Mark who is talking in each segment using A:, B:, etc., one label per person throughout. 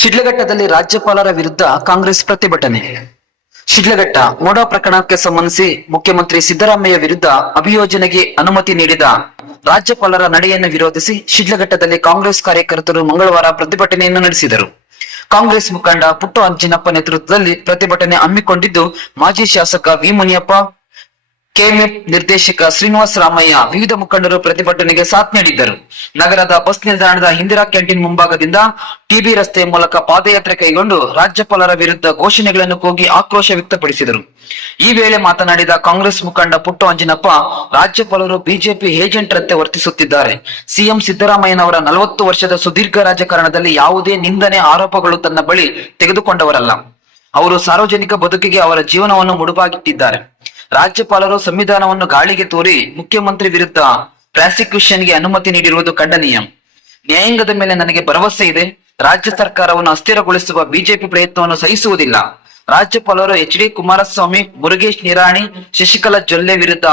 A: ಶಿಡ್ಲಘಟ್ಟದಲ್ಲಿ ರಾಜ್ಯಪಾಲರ ವಿರುದ್ಧ ಕಾಂಗ್ರೆಸ್ ಪ್ರತಿಭಟನೆ. ಶಿಡ್ಲಘಟ್ಟ, ಮೋಡಾ ಪ್ರಕರಣಕ್ಕೆ ಸಂಬಂಧಿಸಿ ಮುಖ್ಯಮಂತ್ರಿ ಸಿದ್ದರಾಮಯ್ಯ ವಿರುದ್ಧ ಅಭಿಯೋಜನೆಗೆ ಅನುಮತಿ ನೀಡಿದ ರಾಜ್ಯಪಾಲರ ನಡೆಯನ್ನು ವಿರೋಧಿಸಿ ಶಿಡ್ಲಘಟ್ಟದಲ್ಲಿ ಕಾಂಗ್ರೆಸ್ ಕಾರ್ಯಕರ್ತರು ಮಂಗಳವಾರ ಪ್ರತಿಭಟನೆಯನ್ನು ನಡೆಸಿದರು. ಕಾಂಗ್ರೆಸ್ ಮುಖಂಡ ಪುಟ್ಟು ಅಂಜಿನಪ್ಪ ನೇತೃತ್ವದಲ್ಲಿ ಪ್ರತಿಭಟನೆ ಹಮ್ಮಿಕೊಂಡಿದ್ದು ಮಾಜಿ ಶಾಸಕ ವಿ ಮುನಿಯಪ್ಪ ಕೆಎಂಎಫ್ ನಿರ್ದೇಶಕ ಶ್ರೀನಿವಾಸ ರಾಮಯ್ಯ ವಿವಿಧ ಮುಖಂಡರು ಪ್ರತಿಭಟನೆಗೆ ಸಾಥ್ ನೀಡಿದ್ದರು. ನಗರದ ಬಸ್ ನಿಲ್ದಾಣದ ಇಂದಿರಾ ಕ್ಯಾಂಟೀನ್ ಮುಂಭಾಗದಿಂದ ಟಿಬಿ ರಸ್ತೆ ಮೂಲಕ ಪಾದಯಾತ್ರೆ ಕೈಗೊಂಡು ರಾಜ್ಯಪಾಲರ ವಿರುದ್ಧ ಘೋಷಣೆಗಳನ್ನು ಕೂಗಿ ಆಕ್ರೋಶ ವ್ಯಕ್ತಪಡಿಸಿದರು. ಈ ವೇಳೆ ಮಾತನಾಡಿದ ಕಾಂಗ್ರೆಸ್ ಮುಖಂಡ ಪುಟ್ಟು ಅಂಜಿನಪ್ಪ, ರಾಜ್ಯಪಾಲರು ಬಿಜೆಪಿ ಏಜೆಂಟ್ರಂತೆ ವರ್ತಿಸುತ್ತಿದ್ದಾರೆ. ಸಿಎಂ ಸಿದ್ದರಾಮಯ್ಯನವರ ನಲವತ್ತು ವರ್ಷದ ಸುದೀರ್ಘ ರಾಜಕಾರಣದಲ್ಲಿ ಯಾವುದೇ ನಿಂದನೆ ಆರೋಪಗಳು ತನ್ನ ಬಳಿ ತೆಗೆದುಕೊಂಡವರಲ್ಲ. ಅವರು ಸಾರ್ವಜನಿಕ ಬದುಕಿಗೆ ಅವರ ಜೀವನವನ್ನು ಮುಡುಪಾಗಿಟ್ಟಿದ್ದಾರೆ. ರಾಜ್ಯಪಾಲರು ಸಂವಿಧಾನವನ್ನು ಗಾಳಿಗೆ ತೋರಿ ಮುಖ್ಯಮಂತ್ರಿ ವಿರುದ್ಧ ಪ್ರಾಸಿಕ್ಯೂಷನ್ಗೆ ಅನುಮತಿ ನೀಡಿರುವುದು ಖಂಡನೀಯ. ನ್ಯಾಯಾಂಗದ ಮೇಲೆ ನನಗೆ ಭರವಸೆ ಇದೆ. ರಾಜ್ಯ ಸರ್ಕಾರವನ್ನು ಅಸ್ಥಿರಗೊಳಿಸುವ ಬಿಜೆಪಿ ಪ್ರಯತ್ನವನ್ನು ಸಹಿಸುವುದಿಲ್ಲ. ರಾಜ್ಯಪಾಲರು ಎಚ್ ಡಿ ಕುಮಾರಸ್ವಾಮಿ, ಮುರುಗೇಶ್ ನಿರಾಣಿ, ಶಶಿಕಲಾ ಜೊಲ್ಲೆ ವಿರುದ್ಧ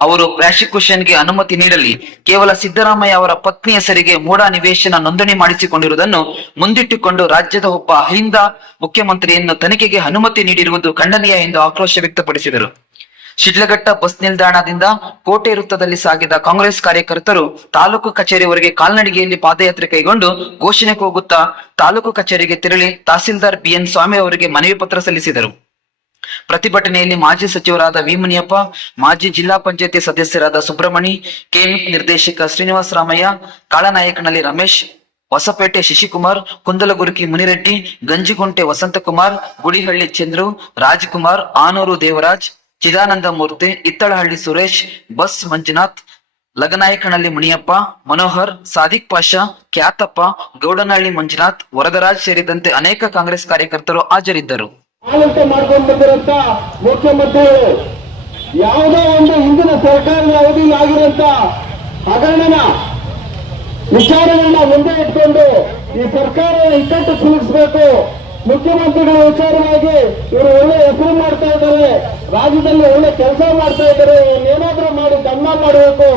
A: ಅವರು ಪ್ರಾಸಿಕ್ಯೂಷನ್ಗೆ ಅನುಮತಿ ನೀಡಲಿ. ಕೇವಲ ಸಿದ್ದರಾಮಯ್ಯ ಅವರ ಪತ್ನಿ ಹೆಸರಿಗೆ ಮೂಢ ನಿವೇಶನ ನೋಂದಣಿ ಮಾಡಿಸಿಕೊಂಡಿರುವುದನ್ನು ಮುಂದಿಟ್ಟುಕೊಂಡು ರಾಜ್ಯದ ಒಬ್ಬ ಅಹಿಂದ ಮುಖ್ಯಮಂತ್ರಿಯನ್ನು ತನಿಖೆಗೆ ಅನುಮತಿ ನೀಡಿರುವುದು ಖಂಡನೀಯ ಎಂದು ಆಕ್ರೋಶ ವ್ಯಕ್ತಪಡಿಸಿದರು. ಶಿಡ್ಲಘಟ್ಟ ಬಸ್ ನಿಲ್ದಾಣದಿಂದ ಕೋಟೆ ವೃತ್ತದಲ್ಲಿ ಸಾಗಿದ ಕಾಂಗ್ರೆಸ್ ಕಾರ್ಯಕರ್ತರು ತಾಲೂಕು ಕಚೇರಿವರೆಗೆ ಕಾಲ್ನಡಿಗೆಯಲ್ಲಿ ಪಾದಯಾತ್ರೆ ಕೈಗೊಂಡು ಘೋಷಣೆ ಕೂಗುತ್ತಾ ತಾಲೂಕು ಕಚೇರಿಗೆ ತೆರಳಿ ತಹಸೀಲ್ದಾರ್ ಬಿಎನ್ ಸ್ವಾಮಿ ಅವರಿಗೆ ಮನವಿ ಪತ್ರ ಸಲ್ಲಿಸಿದರು. ಪ್ರತಿಭಟನೆಯಲ್ಲಿ ಮಾಜಿ ಸಚಿವರಾದ ವಿ ಮುನಿಯಪ್ಪ, ಮಾಜಿ ಜಿಲ್ಲಾ ಪಂಚಾಯತಿ ಸದಸ್ಯರಾದ ಸುಬ್ರಹ್ಮಣಿ, ಕೆಎಂ ನಿರ್ದೇಶಕ ಶ್ರೀನಿವಾಸ ರಾಮಯ್ಯ ಕಾಳನಾಯಕನಲ್ಲಿ ರಮೇಶ್, ಹೊಸಪೇಟೆ ಶಶಿಕುಮಾರ್, ಕುಂದಲಗುರುಕಿ ಮುನಿರೆಡ್ಡಿ, ಗಂಜಿಗುಂಟೆ ವಸಂತಕುಮಾರ್, ಗುಡಿಹಳ್ಳಿ ಚಂದ್ರು, ರಾಜ್ಕುಮಾರ್, ಆನೂರು ದೇವರಾಜ್ ಚಿದಾನಂದ ಮೂರ್ತಿ ಇತ್ತಳಹಳ್ಳಿ ಸುರೇಶ್, ಬಸ್ ಮಂಜುನಾಥ್, ಲಗನಾಯಕನಹಳ್ಳಿ ಮುನಿಯಪ್ಪ, ಮನೋಹರ್, ಸಾದಿಕ್ ಪಾಷಾ, ಖ್ಯಾತಪ್ಪ, ಗೌಡನಹಳ್ಳಿ ಮಂಜುನಾಥ್, ವರದರಾಜ್ ಸೇರಿದಂತೆ ಅನೇಕ ಕಾಂಗ್ರೆಸ್ ಕಾರ್ಯಕರ್ತರು ಹಾಜರಿದ್ದರು.
B: ಯಾವುದೋ ಒಂದು ಹಿಂದಿನ ಸರ್ಕಾರದ ಅವಧಿಯಲ್ಲಿ ಆಗಿರುವಂತ ಹಗರಣನ ವಿಚಾರಗಳನ್ನ ಮುಂದೆ ಇಟ್ಕೊಂಡು ಈ ಸರ್ಕಾರ ಇಕ್ಕಟ್ಟು ಸಿಲುಕಿಸಬೇಕು ಮುಖ್ಯಮಂತ್ರಿಗಳ ವಿಚಾರವಾಗಿ ಇವರು ಒಳ್ಳೆ ಹೆಸರು ಮಾಡ್ತಾ ಇದ್ದಾರೆ. ರಾಜ್ಯದಲ್ಲಿ ಒಳ್ಳೆ ಕೆಲಸ ಮಾಡ್ತಾ ಇದ್ದಾರೆ. ಏನಾದ್ರೂ ಮಾಡಿ ಗಮನ ಮಾಡಬೇಕು.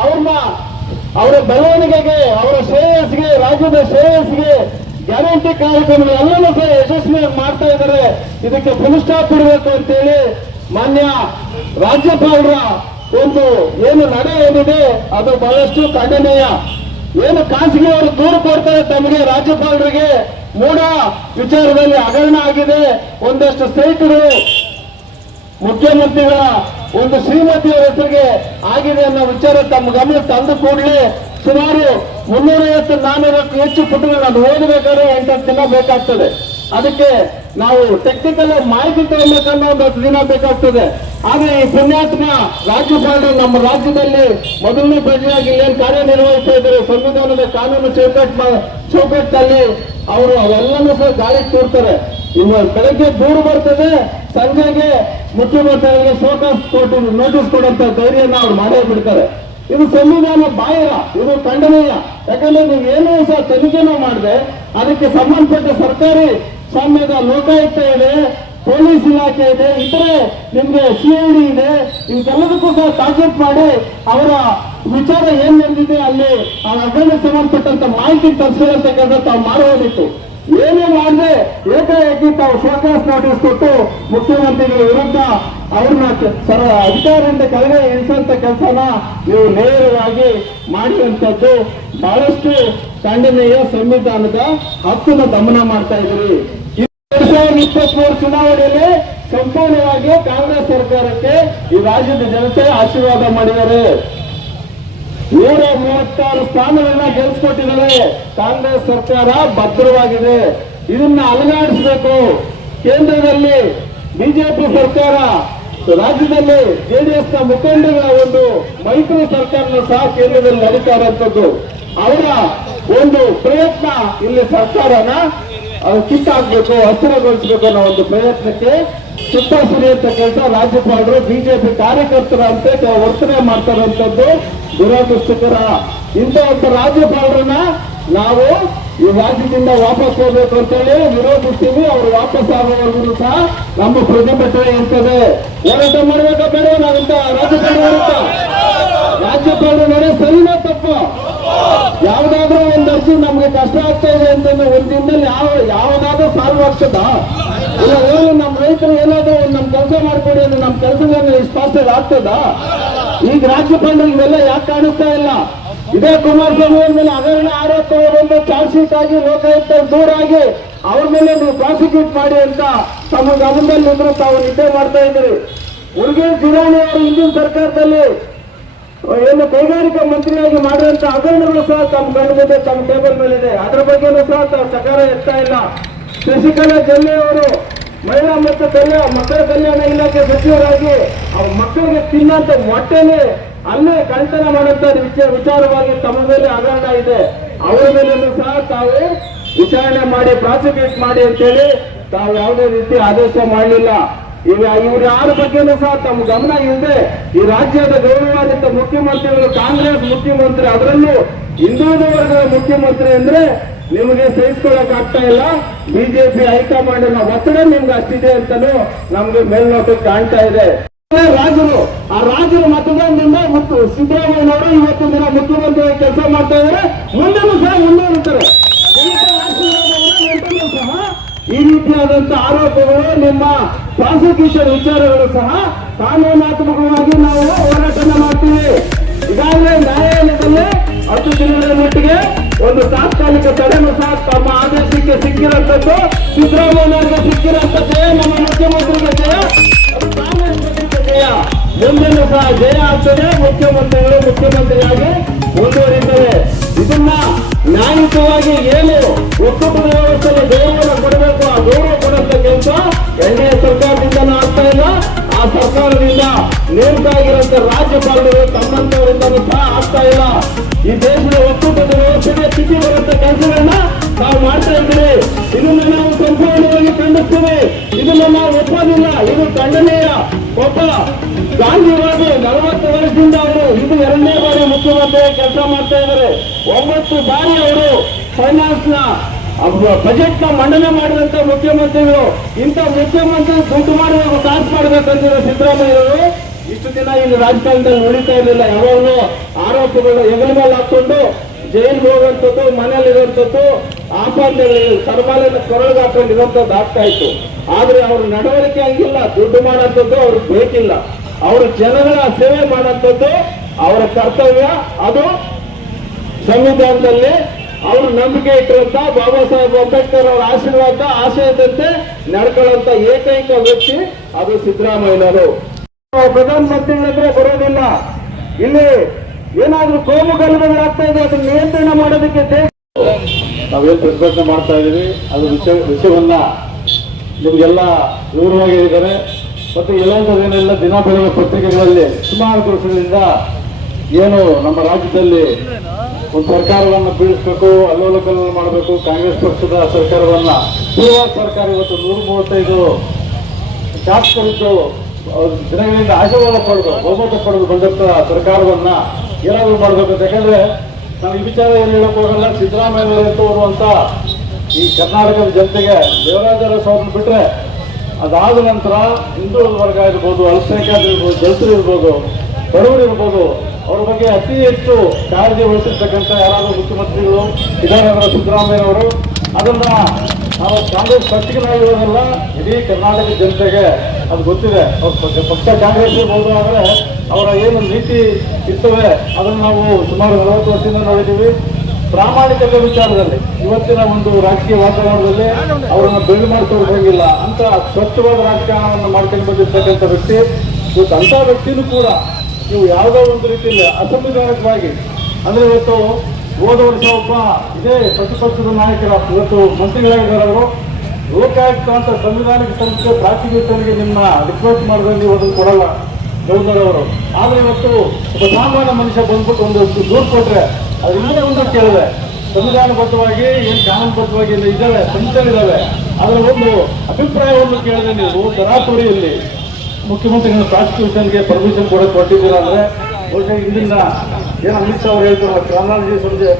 B: ಅವ್ರನ್ನ ಅವರ ಬೆಳವಣಿಗೆಗೆ, ಅವರ ಶ್ರೇಯಸ್ಗೆ ರಾಜ್ಯದ ಶ್ರೇಯಸ್ಗೆ ಗ್ಯಾರಂಟಿ ಕಾರ್ಯಕ್ರಮ ಸಹ ಯಶಸ್ವಿಯಾಗಿ ಮಾಡ್ತಾ ಇದ್ದಾರೆ. ಇದಕ್ಕೆ ಫುಲ್ ಸ್ಟಾಪ್ ಅಂತೇಳಿ ಮಾನ್ಯ ರಾಜ್ಯಪಾಲರ ಒಂದು ಏನು ನಡೆ ಏನಿದೆ, ಅದು ಬಹಳಷ್ಟು ಖಂಡನೀಯ. ಏನು ಖಾಸಗಿ ಅವರು ದೂರು ಕೊಡ್ತಾರೆ ತಮಗೆ ರಾಜ್ಯಪಾಲರಿಗೆ. ಮೂಢ ವಿಚಾರದಲ್ಲಿ ಹಗರಣ ಆಗಿದೆ. ಒಂದಷ್ಟು ಸೈಟ್ಗಳು ಮುಖ್ಯಮಂತ್ರಿಗಳ ಒಂದು ಶ್ರೀಮತಿಯ ಹೆಸರಿಗೆ ಆಗಿದೆ ಅನ್ನೋ ವಿಚಾರ ತಮ್ಮ ಗಮನ ತಂದು ಕೂಡಲೇ. ಸುಮಾರು ಮುನ್ನೂರೈವತ್ತು ನಾನೂರಕ್ಕೂ ಹೆಚ್ಚು ಪುಟಗಳು ಅದು ಓದಬೇಕಾದ್ರೆ ಎಂಟತ್ತು ದಿನ ಬೇಕಾಗ್ತದೆ. ಅದಕ್ಕೆ ನಾವು ಟೆಕ್ನಿಕಲ್ ಮಾಹಿತಿ ತಗೊಳ್ಬೇಕನ್ನೋ ಒಂದು ದಿನ ಬೇಕಾಗ್ತದೆ. ಆದ್ರೆ ಈ ಪುಣ್ಯಾತ್ಮ ರಾಜ್ಯಪಾಲರು ನಮ್ಮ ರಾಜ್ಯದಲ್ಲಿ ಮೊದಲನೇ ಪ್ರಜೆಯಾಗಿ ಏನ್ ಕಾರ್ಯನಿರ್ವಹಿಸ್ತಾ ಇದ್ದಾರೆ. ಸಂವಿಧಾನದ ಕಾನೂನು ಚೌಕಟ್ಟು ಚೌಕಟ್ಟಲ್ಲಿ ಅವರು ಅವೆಲ್ಲನೂ ಸಹ ಗಾಳಿ ತೋರ್ತಾರೆ. ಇವ ಬೆಳಗ್ಗೆ ದೂರು ಬರ್ತದೆ, ಸಂಜೆಗೆ ಮುಖ್ಯಮಂತ್ರಿಗಳಿಗೆ ಶೋಕಾಸ್ ಕೊಟ್ಟು ನೋಟಿಸ್ ಕೊಡುವಂತ ಧೈರ್ಯನ ಅವ್ರು ಮಾಡೇ ಬಿಡ್ತಾರೆ. ಇದು ಸಂವಿಧಾನ ಬಾಹಿರ, ಇದು ಖಂಡನೀಯ. ಯಾಕಂದ್ರೆ ನೀವು ಏನೂ ಸಹ ತನಿಖೆನೂ ಮಾಡಿದೆ, ಅದಕ್ಕೆ ಸಂಬಂಧಪಟ್ಟ ಸರ್ಕಾರಿ ಸ್ವಾಮ್ಯದ ಲೋಕಾಯುಕ್ತ ಇದೆ, ಪೊಲೀಸ್ ಇಲಾಖೆ ಇದೆ, ಇತರೆ ನಿಮ್ಗೆ ಸಿಐಡಿ ಇದೆ, ಇವಕ್ಕೆಲ್ಲದಕ್ಕೂ ಸಹ ಟಾರ್ಗೆಟ್ ಮಾಡಿ ಅವರ ವಿಚಾರ ಏನ್ ನಡೆದಿದೆ ಅಲ್ಲಿ ಆ ಹಗರಣಕ್ಕೆ ಸಂಬಂಧಪಟ್ಟಂತ ಮಾಹಿತಿ ತರಿಸಿದಂತ ತಾವು ಮಾಡುವುದಿತ್ತು ಏನೇ ಮಾಡದೆ, ಏಕಾಏಕಿ ತಾವು ಶೋಕಾಸ್ ನೋಟಿಸ್ ಕೊಟ್ಟು ಮುಖ್ಯಮಂತ್ರಿಗಳ ವಿರುದ್ಧ ಅವ್ರನ್ನ ಸರ, ಅಧಿಕಾರದಿಂದ ಕೆಳಗೆ ಇಳಿಸುವಂತ ಕೆಲಸನ ನೀವು ನೇರವಾಗಿ ಮಾಡಿರುವಂತದ್ದು ಬಹಳಷ್ಟು ಖಂಡನೀಯ ಸಂವಿಧಾನದ ಹಕ್ಕನ್ನು ದಮನ ಮಾಡ್ತಾ ಇದ್ರಿ ಎರಡ್ ಸಾವಿರದ ಇಪ್ಪತ್ಮೂರು ಚುನಾವಣೆಯಲ್ಲಿ ಸಂಪೂರ್ಣವಾಗಿ ಕಾಂಗ್ರೆಸ್ ಸರ್ಕಾರಕ್ಕೆ ಈ ರಾಜ್ಯದ ಜನತೆ ಆಶೀರ್ವಾದ ಮಾಡಿದ್ದಾರೆ. ನೂರ ಮೂವತ್ತಾರು ಸ್ಥಾನಗಳನ್ನ ಗೆಲ್ಸ್ಕೊಟ್ಟಿದ್ದಾರೆ. ಕಾಂಗ್ರೆಸ್ ಸರ್ಕಾರ ಭದ್ರವಾಗಿದೆ. ಇದನ್ನ ಅಲಗಾಡಿಸಬೇಕು. ಕೇಂದ್ರದಲ್ಲಿ ಬಿಜೆಪಿ ಸರ್ಕಾರ, ರಾಜ್ಯದಲ್ಲಿ ಜೆಡಿಎಸ್ನ ಮುಖಂಡರ ಒಂದು ಮೈತ್ರಿ ಸರ್ಕಾರನ ಸಹ ಕೇಂದ್ರದಲ್ಲಿ ನಡೀತಾ ಇರುವಂತದ್ದು. ಅವರ ಒಂದು ಪ್ರಯತ್ನ ಇಲ್ಲಿ ಸರ್ಕಾರನ ಕಿತ್ತಾಕ್ಬೇಕು ಹಸಿರಗೊಳಿಸಬೇಕು ಅನ್ನೋ ಒಂದು ಪ್ರಯತ್ನಕ್ಕೆ ಚಿತ್ತ ಸುರಿಯುವಂತ ಕೆಲಸ ರಾಜ್ಯಪಾಲರು, ಬಿಜೆಪಿ ಕಾರ್ಯಕರ್ತರ ಅಂತ ವರ್ತನೆ ಮಾಡ್ತಾರಂತದ್ದು ದುರದೃಷ್ಟಕರ ಇಂಥ ಒಬ್ಬ ರಾಜ್ಯಪಾಲರನ್ನ ನಾವು ಈ ರಾಜ್ಯದಿಂದ ವಾಪಸ್ ಹೋಗ್ಬೇಕು ಅಂತೇಳಿ ವಿರೋಧಿಸ್ತೀವಿ ಅವರು ವಾಪಸ್ ಆಗುವವರೆಗೂ ಸಹ ನಮ್ಮ ಪ್ರತಿಭಟನೆ ಇರ್ತದೆ. ಹೋರಾಟ ಮಾಡ್ಬೇಕಾ ಬೇಡ ನಾವಿಂತ ರಾಜ್ಯಪಾಲ ರಾಜ್ಯಪಾಲರು ರಾಜ್ಯಪಾಲರ ನಡೆ ಸರಿನಾ ತಪ್ಪು? ಯಾವ್ದಾದ್ರೂ ಒಂದು ಅರ್ಜಿ ನಮ್ಗೆ ಕಷ್ಟ ಆಗ್ತಾ ಇದೆ ಅಂತ ಒಂದು ಯಾವ, ಯಾವ್ದಾದ್ರೂ ಸಾಲ್ವ್ ಆಗ್ತದ? ಇಲ್ಲ, ಏನು ನಮ್ಮ ರೈತರು ಏನಾದ್ರೂ ನಮ್ ಕೆಲಸ ಮಾಡ್ಕೊಡಿ ಅಂದ್ರೆ ನಮ್ ಕೆಲಸದಲ್ಲಿ ಸ್ಪಾಸ್ಟರ್ ಆಗ್ತದಾ? ಈಗ ರಾಜ್ಯಪಾಲರು ಇವೆಲ್ಲ ಯಾಕೆ ಕಾಣಿಸ್ತಾ ಇಲ್ಲ? ಇದೇ ಕುಮಾರಸ್ವಾಮಿ ಅವ್ರ ಮೇಲೆ ಹಗರಣ ಆರೋಪ ಒಂದು ಚಾರ್ಜ್ ಶೀಟ್ ಆಗಿ ಲೋಕಾಯುಕ್ತ ದೂರ ಆಗಿ ಅವ್ರ ಮೇಲೆ ನೀವು ಪ್ರಾಸಿಕ್ಯೂಟ್ ಮಾಡಿ ಅಂತ ತಮ್ಮ ಗಮನದಲ್ಲಿ ಇದ್ರು ತಾವು ನಿದ್ದೆ ಮಾಡ್ತಾ ಇದ್ರಿ ಉಡುಗೇರ್ ಜಿರಾಣಿ ಅವರು ಹಿಂದಿನ ಸರ್ಕಾರದಲ್ಲಿ ಏನು ಕೈಗಾರಿಕಾ ಮಂತ್ರಿಯಾಗಿ ಮಾಡಿದಂತ ಹಗರಣಗಳು ಸಹ ತಮ್ಮ ಗಂಡ ಮುಂದೆ ತಮ್ಮ ಟೇಬಲ್ ಮೇಲಿದೆ. ಅದ್ರ ಬಗ್ಗೆನೂ ಸಹ ತಾವು ಸಕಾರ ಎತ್ತಾ ಇಲ್ಲ. ಶಶಿಕಲಾ ಜೊಲ್ಲೆ ಅವರು ಮಹಿಳಾ ಮತ್ತು ಕಲ್ಯಾಣ ಮಕ್ಕಳ ಕಲ್ಯಾಣ ಇಲಾಖೆ ಸಚಿವರಾಗಿ ಆ ಮಕ್ಕಳಿಗೆ ತಿನ್ನಂತ ಮೊಟ್ಟೆನೆ ಅಲ್ಲೇ ಕಳ್ತನ ಮಾಡುವಂತ ವಿಚಾರ ವಿಚಾರವಾಗಿ ತಮ್ಮ ಮೇಲೆ ಹಗರಣ ಇದೆ. ಅವರ ಮೇಲೂ ಸಹ ತಾವು ವಿಚಾರಣೆ ಮಾಡಿ ಪ್ರಾಸಿಕ್ಯೂಟ್ ಮಾಡಿ ಅಂತೇಳಿ ತಾವು ಯಾವುದೇ ರೀತಿ ಆದೇಶ ಮಾಡಲಿಲ್ಲ. ಈಗ ಇವ್ರ ಯಾರ ಬಗ್ಗೆನೂ ಸಹ ತಮ್ಮ ಗಮನ ಇಲ್ಲದೆ ಈ ರಾಜ್ಯದ ಗೌರವಾನ್ವಿತ ಮುಖ್ಯಮಂತ್ರಿಗಳು, ಕಾಂಗ್ರೆಸ್ ಮುಖ್ಯಮಂತ್ರಿ, ಅದರಲ್ಲೂ ಹಿಂದೂ ವರ್ಗದ ಮುಖ್ಯಮಂತ್ರಿ ಅಂದ್ರೆ ನಿಮಗೆ ಸಹಿಸ್ಕೊಳಕ್ ಆಗ್ತಾ ಇಲ್ಲ. ಬಿಜೆಪಿ ಹೈಕಮಾಂಡ್ನ ಒತ್ತಡ ನಿಮ್ಗೆ ಅಷ್ಟಿದೆ ಅಂತಲೂ ನಮ್ಗೆ ಮೇಲ್ನೋಟಕ್ಕೆ ಕಾಣ್ತಾ ಇದೆ. ರಾಜರು, ಆ ರಾಜರು ಮತದಾನದಿಂದ ಮತ್ತು ಸಿದ್ದರಾಮಯ್ಯನವರು ಇವತ್ತು ದಿನ ಮುಖ್ಯಮಂತ್ರಿ ಕೆಲಸ ಮಾಡ್ತಾ ಇದ್ದಾರೆ. ಮುಂದೆನೂ ಸಹ ಮುಂದುವರಿತಾರೆ ಸಹ ಈ ರೀತಿಯಾದಂತ ಆರೋಪಗಳು, ನಿಮ್ಮ ಪ್ರಾಸಿಕ್ಯೂಷನ್ ವಿಚಾರಗಳು ಸಹ ಕಾನೂನಾತ್ಮಕವಾಗಿ ನಾವು ಹೋರಾಟನ ಮಾಡ್ತೀವಿ. ಈಗಾಗಲೇ ನ್ಯಾಯಾಲಯದಲ್ಲಿ ಹತ್ತು ದಿನಗಳ ಮಟ್ಟಿಗೆ ಒಂದು ತಾತ್ಕಾಲಿಕ ತಡೆನೂ ಸಹ ತಮ್ಮ ಆದೇಶಕ್ಕೆ ಸಿಕ್ಕಿರಂತದ್ದು. ಸಿದ್ದರಾಮಯ್ಯನವರಿಗೆ ಸಿಕ್ಕಿರಂತ ನಮ್ಮ ಮುಖ್ಯಮಂತ್ರಿಗಳ ಜಯ. ಜಯ. ಮುಂದೆನೂ ಸಹ ಜಯ ಆಗ್ತದೆ. ಮುಖ್ಯಮಂತ್ರಿಗಳು ಮುಖ್ಯಮಂತ್ರಿಯಾಗಿ ಮುಂದುವರಿತಾರೆ ಇದನ್ನ ನ್ಯಾಯಯುತವಾಗಿ ಏನು ಒಕ್ಕೂಟದ ವ್ಯವಸ್ಥೆಯಲ್ಲಿ ಗೌರವ ಕೊಡಬೇಕು, ಆ ಗೌರವ ಕೊಡುವಂತ ಕೆಲಸ ಎನ್ಡಿಎ ಸರ್ಕಾರದಿಂದ ಆಗ್ತಾ ಇಲ್ಲ. ಆ ಸರ್ಕಾರದಿಂದ ನೇಮಕ ಆಗಿರುವಂತ ರಾಜ್ಯಪಾಲರು ತಮ್ಮಂತವರಿಂದ ಸಹ ಆಗ್ತಾ ಇಲ್ಲ. ಈ ದೇಶದ ಒಕ್ಕೂಟದ ವ್ಯವಸ್ಥೆಗೆ ಸ್ಥಿತಿ ಬರುವಂತ ಕೆಲಸಗಳನ್ನ ನಾವು ಮಾಡ್ತಾ ಇದ್ದೀವಿ. ಇದನ್ನು ನಾವು ಸಂಪೂರ್ಣವಾಗಿ ಖಂಡಿಸ್ತೇವೆ. ಇದನ್ನ ನಾವು ಒಪ್ಪೋದಿಲ್ಲ. ಇದು ಖಂಡನೀಯ. ಒಬ್ಬ ಗಾಂಧಿವಾದಿ ನಲವತ್ತು ವರ್ಷದಿಂದ ಅವರು ಇದು ಎರಡನೇ ಬಾರಿ ಮುಖ್ಯಮಂತ್ರಿ ಕೆಲಸ ಮಾಡ್ತಾ ಇದ್ದಾರೆ. ಒಂಬತ್ತು ಬಾರಿ ಅವರು ಫೈನಾನ್ಸ್ನ ಬಜೆಟ್ನ ಮಂಡನೆ ಮಾಡಿದಂತ ಮುಖ್ಯಮಂತ್ರಿಗಳು, ಇಂಥ ಮುಖ್ಯಮಂತ್ರಿ ದುಡ್ಡು ಮಾಡಿದಾಗ ಕಾಸು ಮಾಡಬೇಕಂತಿರೋ ಸಿದ್ದರಾಮಯ್ಯವರು ಇಷ್ಟು ದಿನ ಇಲ್ಲಿ ರಾಜಕಾರಣದಲ್ಲಿ ಉಳಿತಾ ಇರಲಿಲ್ಲ. ಯಾವಾಗಲೂ ಆರೋಪಗಳು ಹೆಗಲ ಮೇಲೆ ಹಾಕೊಂಡು ಜೈಲ್ಗೆ ಹೋಗುವಂಥದ್ದು ಮನೇಲಿರುವಂಥದ್ದು ಆಪಾದನೆಗಳಿಗೆ ಸರ್ಮಾಲೆನ ಕೊರಳಿಗೆ ಹಾಕೊಂಡಿರುವಂಥದ್ದು ಆಗ್ತಾ ಇತ್ತು. ಆದ್ರೆ ಅವ್ರ ನಡವಳಿಕೆ ಹಂಗಿಲ್ಲ ದುಡ್ಡು ಮಾಡೋಂಥದ್ದು ಅವ್ರಿಗೆ ಬೇಕಿಲ್ಲ. ಅವರು ಜನಗಳ ಸೇವೆ ಮಾಡೋಂಥದ್ದು ಅವರ ಕರ್ತವ್ಯ. ಅದು ಸಂವಿಧಾನದಲ್ಲಿ ಅವರು ನಂಬಿಕೆ ಇಟ್ಟಿರುವಂತ ಬಾಬಾ ಸಾಹೇಬ್ ಅಂಬೇಡ್ಕರ್ ಅವರ ಆಶೀರ್ವಾದ ಆಶಯದಂತೆ ನಡ್ಕೊಳ್ಳುವಂತ ಏಕೈಕ ವ್ಯಕ್ತಿ ಅದು ಸಿದ್ದರಾಮಯ್ಯನವರು ಪ್ರಧಾನಮಂತ್ರಿಗಳಂದ್ರೆ ಬರೋದಿಲ್ಲ. ಇಲ್ಲಿ ಏನಾದ್ರೂ ಕೋಮು ಗಲಭೆಗಳಾಗ್ತಾ ಇದೆ ಅದನ್ನ ನಿಯಂತ್ರಣ ಮಾಡೋದಕ್ಕೆ ನಾವೇನ್
C: ನಾವೇನು ಪ್ರತಿಭಟನೆ ಮಾಡ್ತಾ ಇದ್ದೀವಿ ಅದು ವಿಷಯ ವಿಷಯವನ್ನ ನಿಮಗೆಲ್ಲ ವಿವರವಾಗಿ ಇದ್ದಾರೆ ಮತ್ತೆ ಎಲ್ಲ ದಿನ ಬೆಳಗ್ಗೆ ಪತ್ರಿಕೆಗಳಲ್ಲಿ ಸುಮಾರು ವರ್ಷಗಳಿಂದ ಏನು ನಮ್ಮ ರಾಜ್ಯದಲ್ಲಿ ಒಂದು ಸರ್ಕಾರವನ್ನು ಬೀಳಿಸ್ಬೇಕು ಅಲ್ಲೋಲಕಲ್ಲ ಮಾಡಬೇಕು, ಕಾಂಗ್ರೆಸ್ ಪಕ್ಷದ ಸರ್ಕಾರವನ್ನ. ಪೂರ್ವ ಸರ್ಕಾರ ಇವತ್ತು ನೂರ ಮೂವತ್ತೈದು ಶಾಸಕರಿದ್ದು ಜನಗಳಿಂದ ಆಶೀರ್ವಾದ ಪಡೆದು, ಬಹುಮತ ಪಡೆದು ಬಂದಂತ ಸರ್ಕಾರವನ್ನ ಏನಾದ್ರು ಮಾಡಬೇಕು ಯಾಕಂದರೆ ನಾವು ಈ ವಿಚಾರ ಏನು ಹೇಳಕ್ ಹೋಗಲ್ಲ ಸಿದ್ದರಾಮಯ್ಯ ಬರುವಂತ ಈ ಕರ್ನಾಟಕದ ಜನತೆಗೆ ದೇವರಾಜರ ಸ್ವಾಮಿ ಬಿಟ್ರೆ ಅದಾದ ನಂತರ ಹಿಂದುಳಿದ ವರ್ಗ ಇರ್ಬೋದು ಅಲ್ಪಸಂಖ್ಯಾತ ಇರ್ಬೋದು ದಲಿತರು ಇರ್ಬೋದು ಬಡವರು ಇರ್ಬೋದು ಅವ್ರ ಬಗ್ಗೆ ಅತಿ ಹೆಚ್ಚು ಕಾಳಜಿ ವಹಿಸಿರ್ತಕ್ಕಂಥ ಯಾರಾದರೂ ಮುಖ್ಯಮಂತ್ರಿಗಳು ಇದಾರೆ ಸಿದ್ದರಾಮಯ್ಯನವರು, ಅದನ್ನು ನಾವು ಕಾಂಗ್ರೆಸ್ ಪಕ್ಷಕ್ಕೆ ನಾವಿರೋದಲ್ಲ ಇಡೀ ಕರ್ನಾಟಕ ಜನತೆಗೆ ಅದು ಗೊತ್ತಿದೆ. ಅವ್ರ ಪಕ್ಷ- ಪಕ್ಷ ಕಾಂಗ್ರೆಸ್ ಇರ್ಬೋದು ಆದರೆ ಅವರ ಏನು ನೀತಿ ಇರ್ತವೆ, ಅದನ್ನು ನಾವು ಸುಮಾರು ನಲವತ್ತು ವರ್ಷದಿಂದ ನೋಡಿದ್ದೀವಿ. ಪ್ರಾಮಾಣಿಕತೆ ವಿಚಾರದಲ್ಲಿ, ಇವತ್ತಿನ ಒಂದು ರಾಜಕೀಯ ವಾತಾವರಣದಲ್ಲಿ ಅವರನ್ನು ಬೆಳ್ಳಿ ಮಾಡ್ಕೊಂಡು ಹೋಗಿಲ್ಲ. ಅಂತ ಸ್ವಚ್ಛವಾದ ರಾಜಕಾರಣವನ್ನು ಮಾಡ್ಕೊಂಡು ಬಂದಿರ್ತಕ್ಕಂಥ ವ್ಯಕ್ತಿ, ಇವತ್ತು ಅಂಥ ವ್ಯಕ್ತಿನೂ ಕೂಡ ನೀವು ಯಾವುದೋ ಒಂದು ರೀತಿಯಲ್ಲಿ ಅಸಂವಿಧಾನಿಕವಾಗಿ, ಅಂದ್ರೆ ಇವತ್ತು ಹೋದ ವರ್ಷ ಒಬ್ಬ ಇದೇ ಪ್ರತಿಪಕ್ಷದ ನಾಯಕರ, ಇವತ್ತು ಮಂತ್ರಿಗಳಾಗಿದ್ದಾರೆ ಅವರು, ಲೋಕಾಯುಕ್ತ ಅಂತ ಸಂವಿಧಾನಿಕ ಸಂಸ್ಥೆ ಪ್ರಾಸಿಕ್ಯೂಷನ್ಗೆ ನಿಮ್ಮ ರಿಕ್ವೆಸ್ಟ್ ಮಾಡಿದ್ರೆ ಅದನ್ನು ಕೊಡಲ್ಲ ಗೌಡರ್ ಅವರು. ಆದ್ರೆ ಇವತ್ತು ಒಬ್ಬ ಸಾಮಾನ್ಯ ಮನುಷ್ಯ ಬಂದ್ಬಿಟ್ಟು ಒಂದು ದೂರು ಕೊಟ್ರೆ, ಅದು ಇನ್ನೇ ಒಂದು ಕೇಳಿದೆ ಸಂವಿಧಾನಬದ್ಧವಾಗಿ ಏನು ಕಾನೂನುಬದ್ಧವಾಗಿ ಇದ್ದಾವೆ ಸಂಸ್ಥೆಗಳಿದ್ದಾವೆ ಅದರ ಒಂದು ಅಭಿಪ್ರಾಯವನ್ನು ಕೇಳಿದೆ ನೀವು ತರಾತುರಿಯಲ್ಲಿ ಮುಖ್ಯಮಂತ್ರಿಗಳ ಪ್ರಾಸಿಕ್ಯೂಷನ್ಗೆ ಪರ್ಮಿಷನ್ ಕೂಡ ಕೊಟ್ಟಿದ್ದೀರಾ ಅಂದ್ರೆ ಬಹುಶಃ ಹಿಂದಿನ ಏನು ಅಮಿತ್ ಶಾ ಅವ್ರು ಹೇಳ್ತಾರೆ ಕ್ರಾನಾಲಜಿ ಸಂಜೆ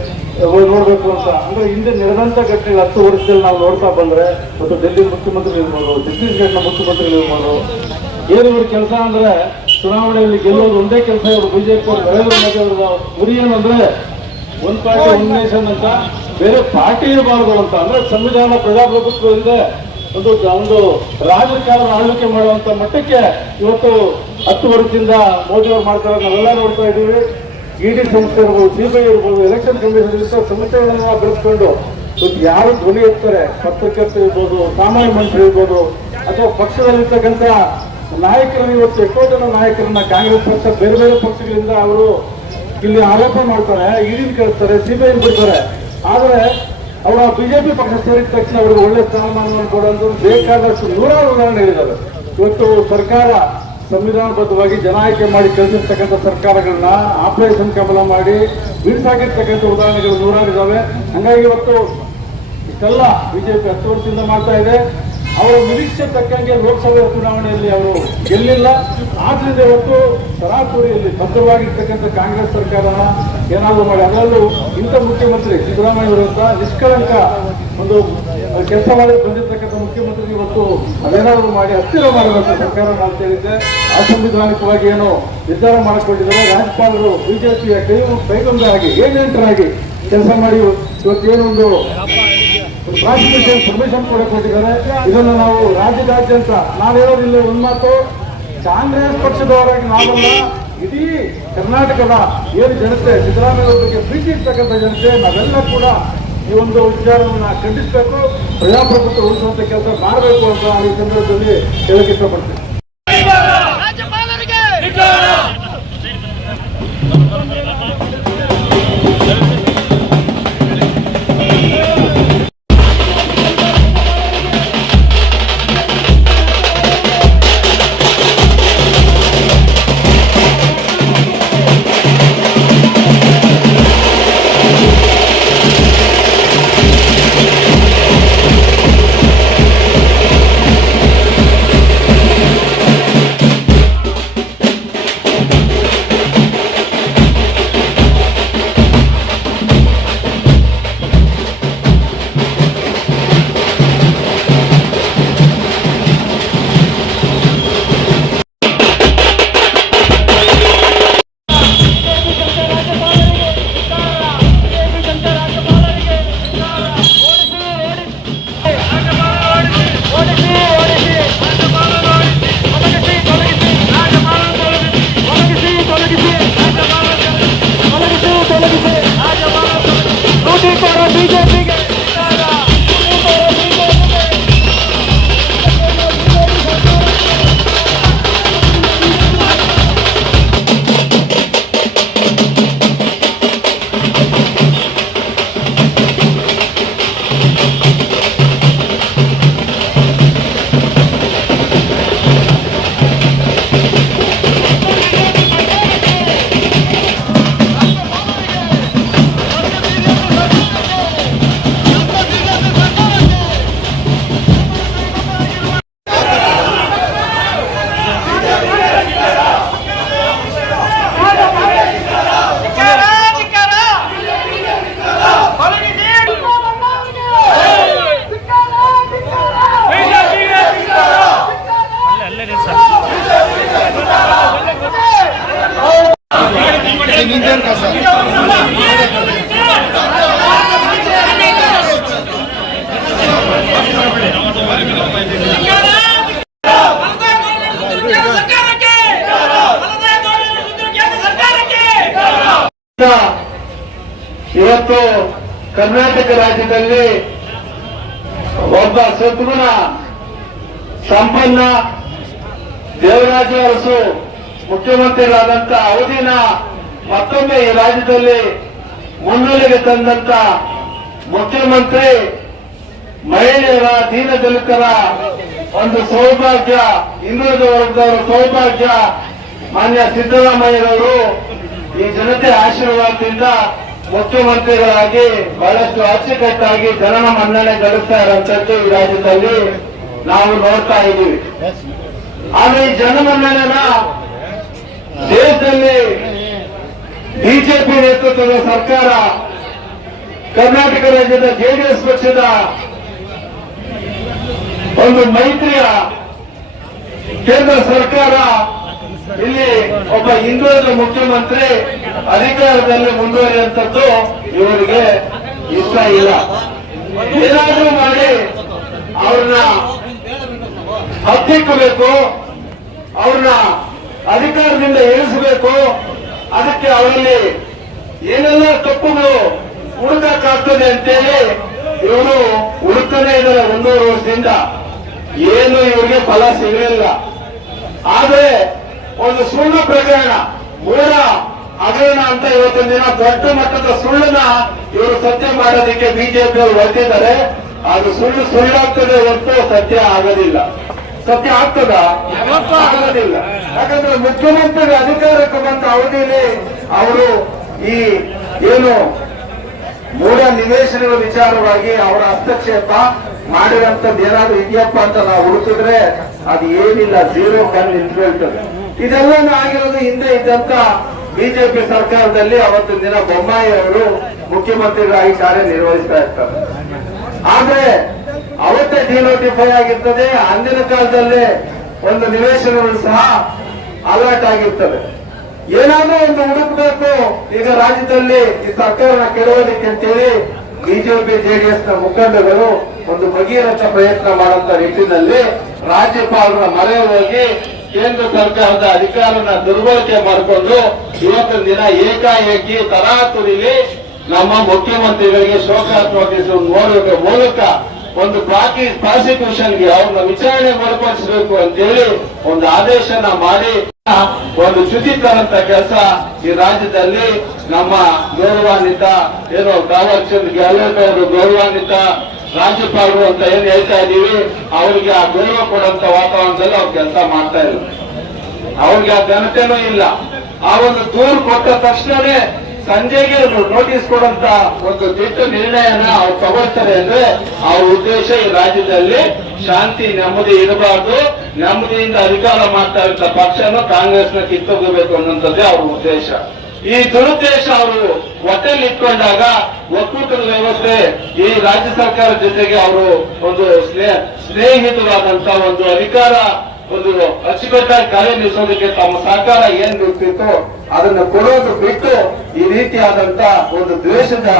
C: ನೋಡಬೇಕು ಅಂತ. ಅಂದ್ರೆ ಹಿಂದೆ ನಡೆದಂತ ಘಟನೆಗಳು ಹತ್ತು ವರ್ಷದಲ್ಲಿ ನಾವು ನೋಡ್ತಾ ಬಂದ್ರೆ ಮತ್ತು ಡೆಲ್ಲಿ ಮುಖ್ಯಮಂತ್ರಿಗಳು ಇರ್ಬೋದು ಛತ್ತೀಸ್ಗಢನ ಮುಖ್ಯಮಂತ್ರಿಗಳು ಇರ್ಬೋದು ಏನು ಇವ್ರ ಕೆಲಸ ಅಂದ್ರೆ ಚುನಾವಣೆಯಲ್ಲಿ ಗೆಲ್ಲೋದು ಒಂದೇ ಕೆಲಸ ಇವರು ಬಿಜೆಪಿ ನರೇಂದ್ರ ಮೋದಿ ಅವರ ಗುರಿ ಏನಂದ್ರೆ ಒಂದ್ ಪಾರ್ಟಿ ಒಂದ್ ನೇಷನ್ ಅಂತ, ಬೇರೆ ಪಾರ್ಟಿ ಇರಬಾರ್ದು ಅಂತ. ಅಂದ್ರೆ ಸಂವಿಧಾನ ಪ್ರಜಾಪ್ರಭುತ್ವ ಇಲ್ಲದೆ ಒಂದು ಒಂದು ರಾಜಕಾರಣ ಆಳ್ವಿಕೆ ಮಾಡುವಂತ ಮಟ್ಟಕ್ಕೆ ಇವತ್ತು ಹತ್ತು ವರ್ಷದಿಂದ ಮೋದಿ ಅವರು ಮಾಡ್ತಾರೆ ನಾವೆಲ್ಲ ನೋಡ್ತಾ ಇದ್ದೀವಿ. ಇಡಿ ಸಂಸ್ಥೆ ಇರ್ಬೋದು, ಸಿಬಿಐ ಇರ್ಬೋದು ಎಲೆಕ್ಷನ್ ಕಮಿಷನ್ ಸಮಸ್ಯೆಗಳನ್ನ ಬೆಳೆಸ್ಕೊಂಡು ಇವತ್ತು ಯಾರು ಧ್ವನಿ ಎತ್ತಾರೆ? ಪತ್ರಕರ್ತರು ಇರ್ಬೋದು, ಸಾಮಾನ್ಯ ಮನುಷ್ಯರು ಇರ್ಬೋದು, ಅಥವಾ ಪಕ್ಷದಲ್ಲಿರ್ತಕ್ಕಂಥ ನಾಯಕರನ್ನು ಇವತ್ತು ಎಷ್ಟೋ ಜನ ನಾಯಕರನ್ನ ಕಾಂಗ್ರೆಸ್ ಪಕ್ಷ, ಬೇರೆ ಬೇರೆ ಪಕ್ಷಗಳಿಂದ ಅವರು ಇಲ್ಲಿ ಆರೋಪ ಮಾಡ್ತಾರೆ ಇಡಿನ ಕೇಳ್ತಾರೆ, ಸಿಬಿಐ ಬಿಡ್ತಾರೆ. ಆದ್ರೆ ಅವರ ಬಿಜೆಪಿ ಪಕ್ಷ ಸೇರಿದ ತಕ್ಷಣ ಅವರಿಗೆ ಒಳ್ಳೆ ಸ್ಥಾನಮಾನವನ್ನು ಕೊಡುವಂತ ಬೇಕಾದಷ್ಟು ನೂರಾರು ಉದಾಹರಣೆ ಹೇಳಿದ್ದಾರೆ ಇವತ್ತು ಸರ್ಕಾರ ಸಂವಿಧಾನಬದ್ಧವಾಗಿ ಜನ ಆಯ್ಕೆ ಮಾಡಿ ಕಳಿಸಿರ್ತಕ್ಕಂಥ ಸರ್ಕಾರಗಳನ್ನ ಆಪರೇಷನ್ ಕಮಲ ಮಾಡಿ ಬಿಡಿಸಾಗಿರ್ತಕ್ಕಂಥ ಉದಾಹರಣೆಗಳು ನೂರಾರು ಇದಾವೆ. ಹಂಗಾಗಿ ಇವತ್ತು ಇಷ್ಟೆಲ್ಲ ಬಿಜೆಪಿ ಹತ್ತು ವರ್ಷದಿಂದ ಮಾಡ್ತಾ ಇದೆ. ಅವರ ನಿರೀಕ್ಷೆ ತಕ್ಕಂಗೆ ಲೋಕಸಭೆ ಚುನಾವಣೆಯಲ್ಲಿ ಅವರು ಗೆಲ್ಲಿಲ್ಲ. ಆದ್ರಿಂದ ಇವತ್ತು ತರಾತುರಿಯಲ್ಲಿ ಭದ್ರವಾಗಿರ್ತಕ್ಕಂಥ ಕಾಂಗ್ರೆಸ್ ಸರ್ಕಾರನ ಏನಾದರೂ ಮಾಡಿ. ಅದರಲ್ಲೂ ಇಂಥ ಮುಖ್ಯಮಂತ್ರಿ ಸಿದ್ದರಾಮಯ್ಯ ವಿರುದ್ಧ ನಿಷ್ಕಳಂಕ ಒಂದು ಕೆಲಸ ಮಾಡಿ ಬಂದಿರ್ತಕ್ಕಂಥ ಮುಖ್ಯಮಂತ್ರಿ ಇವತ್ತು ಅದೇನಾದರೂ ಮಾಡಿ ಹತ್ತಿರ ಮಾಡುವಂಥ ಸರ್ಕಾರ ಅಂತ ಹೇಳಿದ್ದೆ. ಅಸಂವಿಧಾನಿಕವಾಗಿ ಏನು ನಿರ್ಧಾರ ಮಾಡಿಕೊಂಡಿದ್ದಾರೆ. ರಾಜ್ಯಪಾಲರು, ಬಿಜೆಪಿಯ ಕೈ ಕೈಗೊಂಡಾಗಿ ಏಜೆಂಟರಾಗಿ ಕೆಲಸ ಮಾಡಿ ಇವತ್ತೇನೊಂದು ಪ್ರಾಸಿಕ್ಯೂಷನ್ ಪರ್ಮಿಷನ್ ಕೂಡ ಕೊಟ್ಟಿದ್ದಾರೆ. ಇದನ್ನು ನಾವು ರಾಜ್ಯದಾದ್ಯಂತ ನಾನು ಹೇಳೋದಿಲ್ಲ ಒಂದು ಮಾತು. ಕಾಂಗ್ರೆಸ್ ಪಕ್ಷದವರಾಗಿ ನಾವಲ್ಲ ಇಡೀ ಕರ್ನಾಟಕದ ಏನು ಜನತೆ ಸಿದ್ದರಾಮಯ್ಯ ಬಗ್ಗೆ ಪ್ರೀತಿ ಇರ್ತಕ್ಕಂಥ ಜನತೆ, ನಾವೆಲ್ಲ ಕೂಡ ಈ ಒಂದು ವಿಚಾರವನ್ನು ಖಂಡಿಸಬೇಕು, ಪ್ರಜಾಪ್ರಭುತ್ವ ಉಳಿಸುವಂತ ಕೆಲಸ ಮಾಡಬೇಕು ಅಂತ ಈ ಸಂದರ್ಭದಲ್ಲಿ ಹೇಳಕ್ಕೆ ಇಷ್ಟಪಡ್ತೀನಿ.
B: the ಮುಖ್ಯಮಂತ್ರಿಗಳಾದಂತ ಅವಧಿನ ಮತ್ತೊಮ್ಮೆ ಈ ರಾಜ್ಯದಲ್ಲಿ ಮುನ್ನೆಲೆಗೆ ತಂದಂತ ಮುಖ್ಯಮಂತ್ರಿ, ಮಹಿಳೆಯರ ದೀನದಲಿತರ ಒಂದು ಸೌಭಾಗ್ಯ ಹಿಂದುಳಿದ ವರ್ಗದವರ ಸೌಭಾಗ್ಯ, ಮಾನ್ಯ ಸಿದ್ದರಾಮಯ್ಯರವರು ಈ ಜನತೆ ಆಶೀರ್ವಾದದಿಂದ ಮುಖ್ಯಮಂತ್ರಿಗಳಾಗಿ ಬಹಳಷ್ಟು ಅಚ್ಚುಕಟ್ಟಾಗಿ ಜನನ ಮನ್ನಣೆ ಗಳಿಸ್ತಾ ಇರುವಂತದ್ದು ಈ ರಾಜ್ಯದಲ್ಲಿ ನಾವು ನೋಡ್ತಾ ಇದ್ದೀವಿ. ಆದ್ರೆ ಈ ಜನಮನ್ನಣೆನ ದೇಶದಲ್ಲಿ ಬಿಜೆಪಿ ನೇತೃತ್ವದ ಸರ್ಕಾರ ಕರ್ನಾಟಕ ರಾಜ್ಯದ ಜೆಡಿಎಸ್ ಪಕ್ಷದ ಒಂದು ಮೈತ್ರಿಯ ಕೇಂದ್ರ ಸರ್ಕಾರ, ಇಲ್ಲಿ ಒಬ್ಬ ಹಿಂದುಳಿದ ಮುಖ್ಯಮಂತ್ರಿ ಅಧಿಕಾರದಲ್ಲಿ ಮುಂದುವರಿಯುವಂಥದ್ದು ಇವರಿಗೆ ಇಷ್ಟ ಇಲ್ಲ. ಏನಾದ್ರೂ ಮಾಡಿ ಅವ್ರನ್ನ ಹತ್ತಿಕ್ಕಬೇಕು ಅವ್ರನ್ನ ಅಧಿಕಾರದಿಂದ ಇಳಿಸಬೇಕು. ಅದಕ್ಕೆ ಅವರಲ್ಲಿ ಏನೆಲ್ಲ ತಪ್ಪುಗಳು ಹುಡುಕಾಗ್ತದೆ ಅಂತೇಳಿ ಇವರು ಹುಡುಕನೇ ಇದ್ದಾರೆ ಒಂದೂವರೆ ವರ್ಷದಿಂದ. ಏನು ಇವರಿಗೆ ಫಲ ಸಿಗಲಿಲ್ಲ. ಆದರೆ ಒಂದು ಸುಳ್ಳು ಪ್ರಕರಣ ಮೂಲ ಹಗರಣ ಅಂತ ಇವತ್ತಿನ ದಿನ ದೊಡ್ಡ ಮಟ್ಟದ ಸುಳ್ಳನ್ನ ಇವರು ಸತ್ಯ ಮಾಡೋದಕ್ಕೆ ಬಿಜೆಪಿಯವರು ಹೊರಟಿದ್ದಾರೆ ಅದು ಸುಳ್ಳು ಸುಳ್ಳಾಗ್ತದೆ ಹೊರತು ಸತ್ಯ ಆಗೋದಿಲ್ಲ. ಸತ್ಯ ಆಗ್ತದ? ಆಗೋದಿಲ್ಲ. ಯಾಕಂದ್ರೆ ಮುಖ್ಯಮಂತ್ರಿ ಅಧಿಕಾರಕ್ಕೆ ಬಂದ ಅವಧಿಯಲ್ಲಿ ಅವರು ಈ ಏನು ಮೂಲ ನಿವೇಶನಗಳ ವಿಚಾರವಾಗಿ ಅವರ ಹಸ್ತಕ್ಷೇಪ ಮಾಡಿರಂತದ್ದು ಏನಾದ್ರು ಇದೆಯಪ್ಪ ಅಂತ ನಾವು ಹುಡುಕಿದ್ರೆ ಅದು ಏನಿಲ್ಲ ಜೀರೋ ಕಣ್ ನಿಂತ್ಕೊಳ್ತದೆ. ಇದೆಲ್ಲ ಆಗಿರೋದು ಹಿಂದೆ ಇದ್ದಂತ ಬಿಜೆಪಿ ಸರ್ಕಾರದಲ್ಲಿ ಅವತ್ತು ದಿನ ಬೊಮ್ಮಾಯಿ ಅವರು ಮುಖ್ಯಮಂತ್ರಿಗಳಾಗಿ ಕಾರ್ಯನಿರ್ವಹಿಸ್ತಾ ಇರ್ತಾರೆ. ಆದ್ರೆ ಅವತ್ತೇ ಡಿನೋಟಿಫೈ ಆಗಿರ್ತದೆ. ಅಂದಿನ ಕಾಲದಲ್ಲೇ ಒಂದು ನಿವೇಶನಗಳು ಸಹ ಅಲರ್ಟ್ ಆಗಿರ್ತದೆ ಏನಾದ್ರೂ ಒಂದು ಹುಡುಕಬೇಕು. ಈಗ ರಾಜ್ಯದಲ್ಲಿ ಈ ಸರ್ಕಾರನ ಕೆಡವೋದಕ್ಕೆ ಅಂತೇಳಿ ಬಿಜೆಪಿ ಜೆಡಿಎಸ್ನ ಮುಖಂಡಗಳು ಒಂದು ಭಗೀರಥ ಪ್ರಯತ್ನ ಮಾಡುವಂತ ನಿಟ್ಟಿನಲ್ಲಿ ರಾಜ್ಯಪಾಲರ ಮರೆ ಹೋಗಿ ಕೇಂದ್ರ ಸರ್ಕಾರದ ಅಧಿಕಾರನ ದುರ್ಬಳಕೆ ಮಾಡಿಕೊಂಡು ಇವತ್ತಿನ ದಿನ ಏಕಾಏಕಿ ತರಾತುರಿಲಿ ನಮ್ಮ ಮುಖ್ಯಮಂತ್ರಿಗಳಿಗೆ ಶೋಕಾತ್ಮಕ ನೋಡುವ ಮೂಲಕ ಒಂದು ಬಾಕಿ ಪ್ರಾಸಿಕ್ಯೂಷನ್ಗೆ ಅವ್ರನ್ನ ವಿಚಾರಣೆ ಒಳಪಡಿಸಬೇಕು ಅಂತೇಳಿ ಒಂದು ಆದೇಶನ ಮಾಡಿ, ಒಂದು ಚ್ಯುತಿ ತರಂತ ಕೆಲಸ ಈ ರಾಜ್ಯದಲ್ಲಿ ನಮ್ಮ ಗೌರವಾನ್ವಿತ ಏನು ತಾವರ್ ಚಂದ್ ಗೆಹ್ಲೋಟ್ ಅವರು ಗೌರವಾನ್ವಿತ ರಾಜ್ಯಪಾಲರು ಅಂತ ಏನ್ ಹೇಳ್ತಾ ಇದೀವಿ ಅವ್ರಿಗೆ ಆ ಗೌರವ ಕೊಡುವಂತ ವಾತಾವರಣದಲ್ಲಿ ಅವ್ರು ಕೆಲಸ ಮಾಡ್ತಾ ಇಲ್ಲ ಅವ್ರಿಗೆ ಆ ಘನತೆನೂ ಇಲ್ಲ. ಆ ಒಂದು ದೂರು ಕೊಟ್ಟ ತಕ್ಷಣನೇ ಸಂಜೆಗೆ ನೋಟಿಸ್ ಕೊಡುವಂತ ಒಂದು ದಿಟ್ಟ ನಿರ್ಣಯನ ಅವ್ರು ತಗೊಳ್ತಾರೆ ಅಂದ್ರೆ ಆ ಉದ್ದೇಶ ಈ ರಾಜ್ಯದಲ್ಲಿ ಶಾಂತಿ, ನೆಮ್ಮದಿ ಇರಬಾರ್ದು. ನೆಮ್ಮದಿಯಿಂದ ಅಧಿಕಾರ ಮಾಡ್ತಾ ಇದ್ದ ಪಕ್ಷನ ಕಾಂಗ್ರೆಸ್ನ ಕಿತ್ತೋಗಬೇಕು ಅನ್ನೋಂಥದ್ದೇ ಅವ್ರ ಉದ್ದೇಶ. ಈ ದುರುದ್ದೇಶ ಅವರು ಹೊಟ್ಟೆಲಿ ಇಟ್ಕೊಂಡಾಗ ಒಕ್ಕೂಟದ ವ್ಯವಸ್ಥೆ, ಈ ರಾಜ್ಯ ಸರ್ಕಾರ ಜೊತೆಗೆ ಅವರು ಒಂದು ಸ್ನೇಹ, ಸ್ನೇಹಿತರಾದಂತ ಒಂದು ಅಧಿಕಾರ, ಒಂದು ಅಚ್ಚುಕಟ್ಟಾಗಿ ಕಾರ್ಯನಿರ್ವಹಿಸೋದಕ್ಕೆ ತಮ್ಮ ಸರ್ಕಾರ ಏನ್ ಬೇಕಿತ್ತು ಅದನ್ನು ಕೊಡೋದು ಬಿಟ್ಟು ಈ ರೀತಿಯಾದಂತ ಒಂದು ದ್ವೇಷದ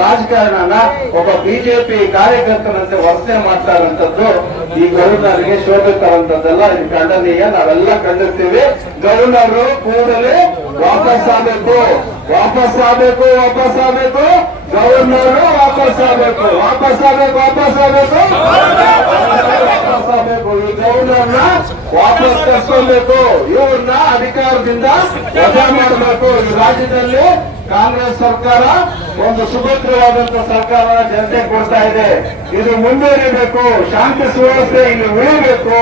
B: ರಾಜಕಾರಣನ ಒಬ್ಬ ಬಿಜೆಪಿ ಕಾರ್ಯಕರ್ತನಂತೆ ವರ್ತನೆ ಮಾಡ್ತಾ ಇರುವಂತದ್ದು ಈ ಗವರ್ನರ್ಗೆ ಶೋಭೆ ತರಂತದ್ದಲ್ಲ ಇದು ಖಂಡನೀಯ. ನಾವೆಲ್ಲ ಕಂಡಿರ್ತೀವಿ ಗವರ್ನರ್ ಕೂಡಲೇ ವಾಪಸ್ ಆಗಬೇಕು ವಾಪಸ್ ಆಗಬೇಕು ವಾಪಸ್ ಆಗಬೇಕು ಗವರ್ನರ್ ವಾಪಸ್ ಆಗಬೇಕು ವಾಪಸ್ ಆಗಬೇಕು ವಾಪಸ್ ಆಗಬೇಕು. ವಾಪಸ್ ಆಗಬೇಕು. ಈ ಗವರ್ನರ್ನ ವಾಪಸ್ ಕರ್ಕೊಬೇಕು ಇವ್ರನ್ನ ಅಧಿಕಾರದಿಂದ ವಜಾ ಮಾಡಬೇಕು. ಈ ರಾಜ್ಯದಲ್ಲಿ ಕಾಂಗ್ರೆಸ್ ಸರ್ಕಾರ ಒಂದು ಸುಭದ್ರವಾದಂತ ಸರ್ಕಾರ ಜನತೆ ಕೊಡ್ತಾ ಇದೆ. ಇದು ಮುಂದುವರಿಬೇಕು, ಶಾಂತಿ ಸುವ್ಯವಸ್ಥೆ ಇಲ್ಲಿ ಉಳಿಯಬೇಕು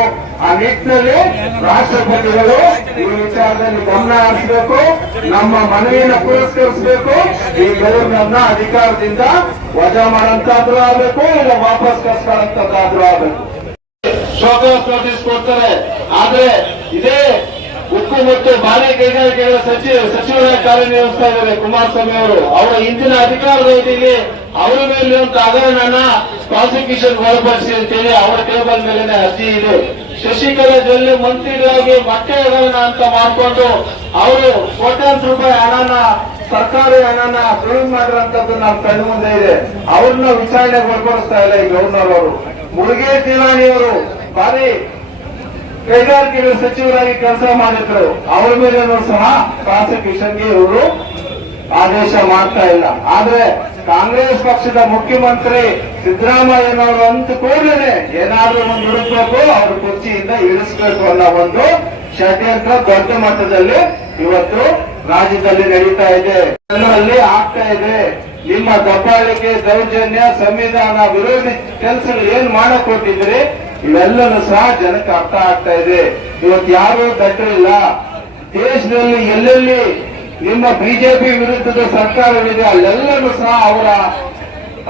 B: ಆ ನಿಟ್ಟಿನಲ್ಲಿ ರಾಷ್ಟ್ರಪತಿಗಳು ಈ ವಿಚಾರದಲ್ಲಿ ಗಮನ ಹರಿಸಬೇಕು, ನಮ್ಮ ಮನವಿಯನ್ನು ಪುರಸ್ಕರಿಸಬೇಕು. ಈ ಗೌರ್ನರ್ನ ಅಧಿಕಾರದಿಂದ ವಜಾ ಮಾಡೋಂತಾದ್ರೂ ಆಗಬೇಕು, ಇಲ್ಲ ವಾಪಸ್ ಕರ್ಸ್ಕೊಳ್ಳೋಂಥದ್ದಾದ್ರೂ ಆಗಬೇಕು. ಸ್ವಾಗತ ಕೊಡ್ತಾರೆ ಆದ್ರೆ ಇದೇ ಉಕ್ಕು ಮತ್ತು ಭಾರಿ ಕೈಗಾರಿಕೆಗಳ ಸಚಿವ ಸಚಿವರಾಗಿ ಕಾರ್ಯನಿರ್ವಹಿಸ್ತಾ ಇದ್ದಾರೆ. ಕುಮಾರಸ್ವಾಮಿ ಅವರು. ಅವರ ಹಿಂದಿನ ಅಧಿಕಾರದ ಅವಧಿಯಲ್ಲಿ ಅವರ ಮೇಲೆ ಒಂದು ಹಗರಣನ ಪ್ರಾಸಿಕ್ಯೂಷನ್ ಒಳಪಡಿಸಿ ಅಂತೇಳಿ ಅವರ ಟೇಬಲ್ ಮೇಲೆ ಅರ್ಜಿ ಇದೆ. ಶಶಿಕಲಾ ಜೊಲ್ಲೆ ಮಂತ್ರಿಗಳಾಗಿ ಮತ್ತೆ ಹಗರಣ ಅಂತ ಮಾಡಿಕೊಂಡು ಅವರು ಕೋಟ್ಯಾಂತರ ರೂಪಾಯಿ ಹಣನ, ಸರ್ಕಾರಿ ಹಣನ ಸುಳಿವು ಮಾಡಿರೋಂಥದ್ದು ನಮ್ಮ ಕಣ್ಣು ಮುಂದೆ ಇದೆ. ಅವ್ರನ್ನ ವಿಚಾರಣೆಗೆ ಒಳಪಡಿಸ್ತಾ ಇಲ್ಲ ಈ ಗವರ್ನರ್ ಅವರು. ಮುರುಗೇಶ್ ನಿರಾಣಿ ಅವರು. ಬಾರಿ ಕೈಗಾರಿಕೆಗಳ ಸಚಿವರಾಗಿ ಕೆಲಸ ಮಾಡಿದ್ರು ಅವರ ಮೇಲೆ ಸಹ ಪ್ರಾಸಿಕ್ಯೂಷನ್ಗೆ ಇವರು ಆದೇಶ ಮಾಡ್ತಾ ಇಲ್ಲ. ಆದ್ರೆ ಕಾಂಗ್ರೆಸ್ ಪಕ್ಷದ ಮುಖ್ಯಮಂತ್ರಿ ಸಿದ್ದರಾಮಯ್ಯನವರು ಅಂತ ಕೂಡಲೇ ಏನಾದ್ರೂ ಒಂದು ಹುಡುಕ್ಬೇಕು, ಅವ್ರ ಕುರ್ಚಿಯಿಂದ ಇಳಿಸ್ಬೇಕು ಅನ್ನೋ ಒಂದು ಷಡ್ಯಂತ್ರ ದೊಡ್ಡ ಮಟ್ಟದಲ್ಲಿ ಇವತ್ತು ರಾಜ್ಯದಲ್ಲಿ ನಡೀತಾ ಇದೆ. ಜನರಲ್ಲಿ ಆಗ್ತಾ ಇದೆ. ನಿಮ್ಮ ದಬ್ಬಾಳಿಕೆ, ದೌರ್ಜನ್ಯ, ಸಂವಿಧಾನ ವಿರೋಧಿ ಕೆಲಸಗಳು ಏನ್ ಮಾಡಕ್ ಕೊಟ್ಟಿದ್ರಿ ಇವೆಲ್ಲನೂ ಸಹ ಜನಕ್ಕೆ ಅರ್ಥ ಆಗ್ತಾ ಇದೆ. ಇವತ್ತು ಯಾರು ದಟ್ಟರಿಲ್ಲ ದೇಶದಲ್ಲಿ ಎಲ್ಲೆಲ್ಲಿ ನಿಮ್ಮ ಬಿಜೆಪಿ ವಿರುದ್ಧದ ಸರ್ಕಾರವಿದೆ, ಅಲ್ಲೆಲ್ಲನೂ ಸಹ ಅವರ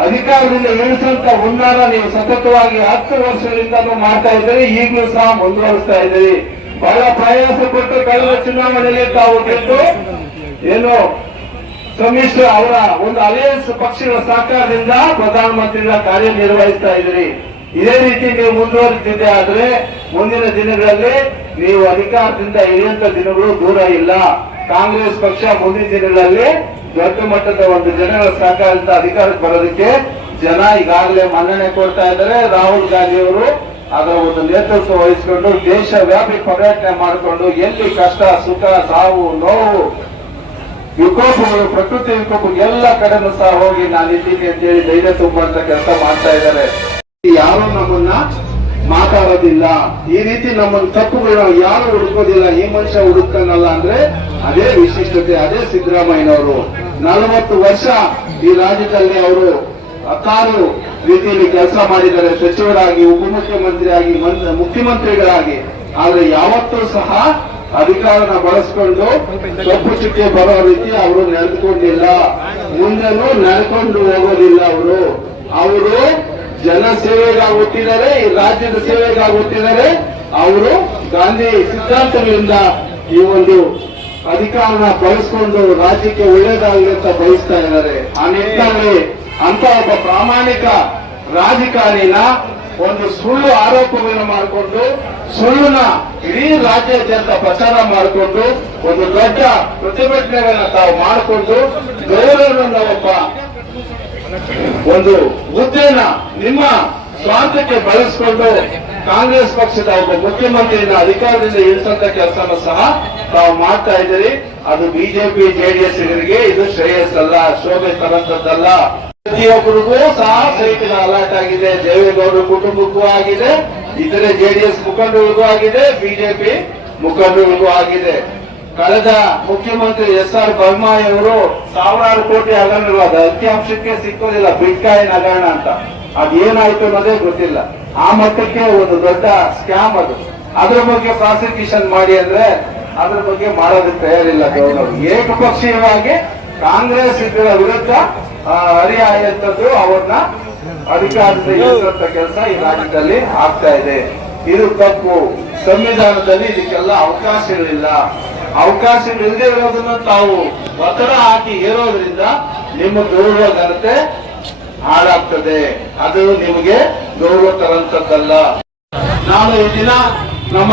B: ಅಧಿಕಾರದಿಂದ ಇಳಿಸಂತ ಹುನ್ನಾರ ನೀವು ಸತತವಾಗಿ ಹತ್ತು ವರ್ಷದಿಂದಲೂ ಮಾಡ್ತಾ ಇದ್ದೀರಿ, ಈಗಲೂ ಸಹ ಮುಂದುವರಿಸ್ತಾ ಇದ್ದೀರಿ. ಬಹಳ ಪ್ರಯಾಸ ಪಟ್ಟು ಕಳೆದ ಚುನಾವಣೆಯಲ್ಲಿ ತಾವು ಗೆದ್ದು, ಏನು ಸಮ್ಮಿಶ್ರ ಅವರ ಒಂದು ಅಲಯನ್ಸ್ ಪಕ್ಷಗಳ ಸಹಕಾರದಿಂದ ಪ್ರಧಾನಮಂತ್ರಿಗಳ ಕಾರ್ಯನಿರ್ವಹಿಸ್ತಾ ಇದ್ರಿ ಇದೇ ರೀತಿ ನೀವು ಮುಂದುವರಿಸಿದ್ದೆ ಆದ್ರೆ ಮುಂದಿನ ದಿನಗಳಲ್ಲಿ ನೀವು ಅಧಿಕಾರದಿಂದ ಇಳಿಯುವಂತ ದಿನಗಳು ದೂರ ಇಲ್ಲ. ಕಾಂಗ್ರೆಸ್ ಪಕ್ಷ ಮುಂದಿನ ದಿನಗಳಲ್ಲಿ ದೊಡ್ಡ ಮಟ್ಟದ ಒಂದು ಜನಗಳ ಸಹಕಾರದಿಂದ ಅಧಿಕಾರಕ್ಕೆ ಬರೋದಕ್ಕೆ ಜನ ಈಗಾಗಲೇ ಮನ್ನಣೆ ಕೊಡ್ತಾ ಇದ್ದಾರೆ. ರಾಹುಲ್ ಗಾಂಧಿ ಅವರು ಅದರ ಒಂದು ನೇತೃತ್ವ ವಹಿಸಿಕೊಂಡು ದೇಶ ವ್ಯಾಪಿ ಪರ್ಯಟನೆ ಮಾಡಿಕೊಂಡು ಎಲ್ಲಿ ಕಷ್ಟ, ಸುಖ, ಸಾವು, ನೋವು ವಿಕೋಪಗಳು ಪ್ರಕೃತಿ ವಿಕೋಪ ಎಲ್ಲ ಕಡೆನೂ ಸಹ ಹೋಗಿ ನಾನು ಇದ್ದೀನಿ ಅಂತ ಹೇಳಿ ಧೈರ್ಯ ತುಂಬುವಂತ ಕೆಲಸ ಮಾಡ್ತಾ ಇದ್ದಾರೆ. ಯಾರು ನಮ್ಮನ್ನ ಮಾತಾಡೋದಿಲ್ಲ. ಈ ರೀತಿ ನಮ್ಮನ್ನ ತಪ್ಪುಗಳನ್ನ ಯಾರು ಹುಡುಕೋದಿಲ್ಲ. ಈ ಮನುಷ್ಯ ಹುಡುಕ್ತಾನಲ್ಲ ಅಂದ್ರೆ ಅದೇ ವಿಶಿಷ್ಟತೆ, ಅದೇ ಸಿದ್ದರಾಮಯ್ಯನವರು. ನಲವತ್ತು ವರ್ಷ ಈ ರಾಜ್ಯದಲ್ಲಿ ಅವರು ಹತ್ತಾರು ರೀತಿಯಲ್ಲಿ ಕೆಲಸ ಮಾಡಿದ್ದಾರೆ. ಸಚಿವರಾಗಿ, ಉಪಮುಖ್ಯಮಂತ್ರಿಯಾಗಿ ಆಗಿ ಮುಖ್ಯಮಂತ್ರಿಗಳಾಗಿ. ಆದ್ರೆ ಯಾವತ್ತೂ ಸಹ ಅಧಿಕಾರನ ಬಳಸ್ಕೊಂಡು ಕಪ್ಪು ಚುಕ್ಕೆ ಬರೋ ರೀತಿ ಅವರು ನಡೆದುಕೊಂಡಿಲ್ಲ ಮುಂದೆನೂ ನಡ್ಕೊಂಡು ಹೋಗೋದಿಲ್ಲ ಅವರು. ಅವರು ಜನ ಸೇವೆಗಾಗಿ ಹುಟ್ಟಿದ್ದಾರೆ ಈ ರಾಜ್ಯದ ಸೇವೆಗಾಗಿ ಹುಟ್ಟಿದ್ದಾರೆ ಅವರು ಗಾಂಧಿ ಸಿದ್ಧಾಂತಗಳಿಂದ ಈ ಒಂದು ಅಧಿಕಾರನ ಬಳಸ್ಕೊಂಡು ರಾಜ್ಯಕ್ಕೆ ಒಳ್ಳೇದಾಗಲಿ ಅಂತ ಬಯಸ್ತಾ ಇದ್ದಾರೆ. ಆ ನಿಟ್ಟಿನಲ್ಲಿ ಅಂತ ಒಬ್ಬ ಪ್ರಾಮಾಣಿಕ ರಾಜಕಾರಣಿನ ಒಂದು ಸುಳ್ಳು ಆರೋಪಗಳನ್ನು ಮಾಡಿಕೊಂಡು, ಸುಳ್ಳುನ ಇಡೀ ರಾಜ್ಯಾದ್ಯಂತ ಪ್ರಚಾರ ಮಾಡಿಕೊಂಡು, ಒಂದು ದೊಡ್ಡ ಪ್ರತಿಭಟನೆಗಳನ್ನ ತಾವು ಮಾಡಿಕೊಂಡು ಗೌರವನ ಒಬ್ಬ ಒಂದು ಹುದ್ದೆನ ನಿಮ್ಮ ಸ್ವಾರ್ಥಕ್ಕೆ ಬಳಸಿಕೊಂಡು ಕಾಂಗ್ರೆಸ್ ಪಕ್ಷದ ಒಬ್ಬ ಮುಖ್ಯಮಂತ್ರಿನ ಅಧಿಕಾರದಿಂದ ಇಳಿಸಂತ ಕೆಲಸವನ್ನು ಸಹ ತಾವು ಮಾಡ್ತಾ ಇದ್ದೀರಿ. ಅದು ಬಿಜೆಪಿ, ಜೆಡಿಎಸ್ಗೆ ಇದು ಶ್ರೇಯಸ್ಸಲ್ಲ, ಶೋಭೆ ತರಂತದ್ದಲ್ಲ. ಪ್ರತಿಯೊಬ್ಬರಿಗೂ ಸಹ ಸೈಟಿನ ಅಲರ್ಟ್ ಆಗಿದೆ, ದೇವೇಗೌಡರ ಕುಟುಂಬಕ್ಕೂ ಆಗಿದೆ, ಇತರೆ ಜೆಡಿಎಸ್ ಮುಖಂಡರಿಗೂ ಆಗಿದೆ, ಬಿಜೆಪಿ ಮುಖಂಡರಿಗೂ ಆಗಿದೆ. ಕಳೆದ ಮುಖ್ಯಮಂತ್ರಿ ಎಸ್ ಆರ್ ಅವರು ಸಾವಿರಾರು ಕೋಟಿ ಹಗರಣಗಳು ಅದು ಅಂಕಿಅಂಶಕ್ಕೆ ಸಿಕ್ಕೋದಿಲ್ಲ ಬಿಟ್ಕಾಯಿನ್ ಹಗರಣ ಅಂತ. ಅದೇನಾಯ್ತು ಅನ್ನೋದೇ ಗೊತ್ತಿಲ್ಲ. ಆ ಮಟ್ಟಕ್ಕೆ ಒಂದು ದೊಡ್ಡ ಸ್ಕ್ಯಾಮ್ ಅದು. ಅದ್ರ ಬಗ್ಗೆ ಪ್ರಾಸಿಕ್ಯೂಷನ್ ಮಾಡಿ ಅಂದ್ರೆ ಅದ್ರ ಬಗ್ಗೆ ಮಾಡೋದಕ್ಕೆ ತಯಾರಿಲ್ಲ ಗೌರವ್ ಏಕಪಕ್ಷೀಯವಾಗಿ ಕಾಂಗ್ರೆಸ್ ಇದರ ವಿರುದ್ಧ ಆ, ಹರಿಹಾಯುವಂಥದ್ದು ಅವ್ರನ್ನ ಅಧಿಕಾರದಿಂದ ಇರುವಂತ ಕೆಲಸ ಈ ರಾಜ್ಯದಲ್ಲಿ ಆಗ್ತಾ ಇದೆ. ಇದು ತಪ್ಪು. ಸಂವಿಧಾನದಲ್ಲಿ ಇದಕ್ಕೆಲ್ಲ ಅವಕಾಶಗಳಿಲ್ಲ. ಅವಕಾಶಗಳಿಲ್ಲದೆ ಇರೋದನ್ನ ತಾವು ಒತ್ತಡ ಹಾಕಿ ಹೇರೋದ್ರಿಂದ ನಿಮ್ಮ ಗೌರವ ಘನತೆ ಹಾಳಾಗ್ತದೆ. ಅದು ನಿಮಗೆ ಗೌರವ ತರಂತದ್ದಲ್ಲ. ನಾನು ಈ ದಿನ ನಮ್ಮ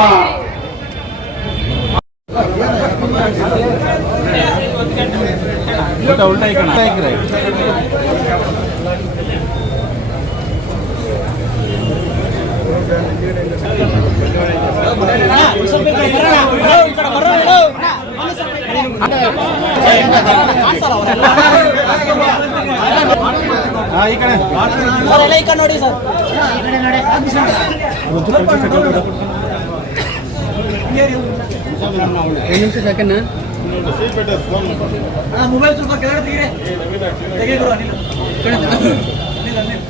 D: ಸರ್ ಎಲ್ಲ ಈ ಕಡೆ ನೋಡಿ ಸರ್ ಮೊಬೈಲ್ ಸ್ವಲ್ಪ ಕೆಳಗಡೆ ತೆಗೀರಿ ತೆಗೀರು ಅನಿಲ್ ಅನಿಲ್ ಅನಿಲ್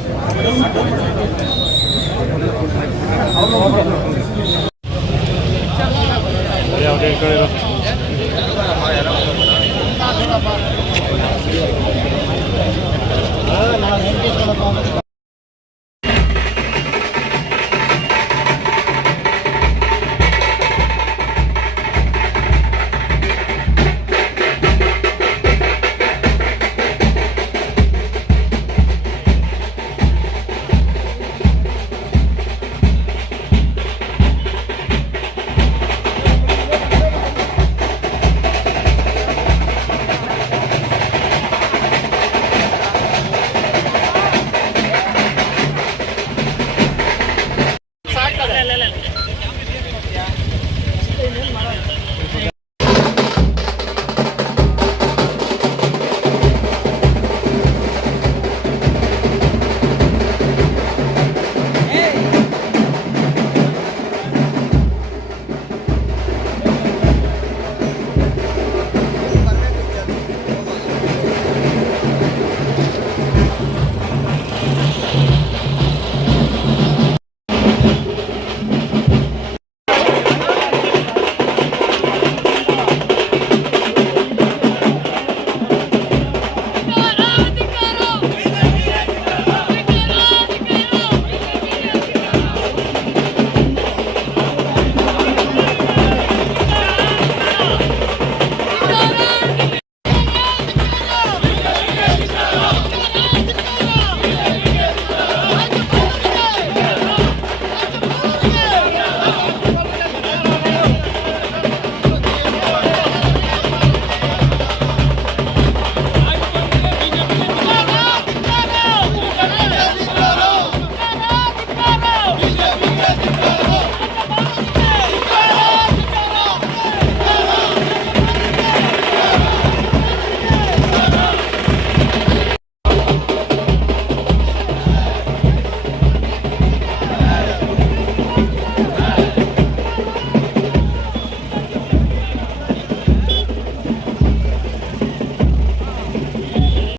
E: ఒకటి ఇక్కడ తీసుకున్నా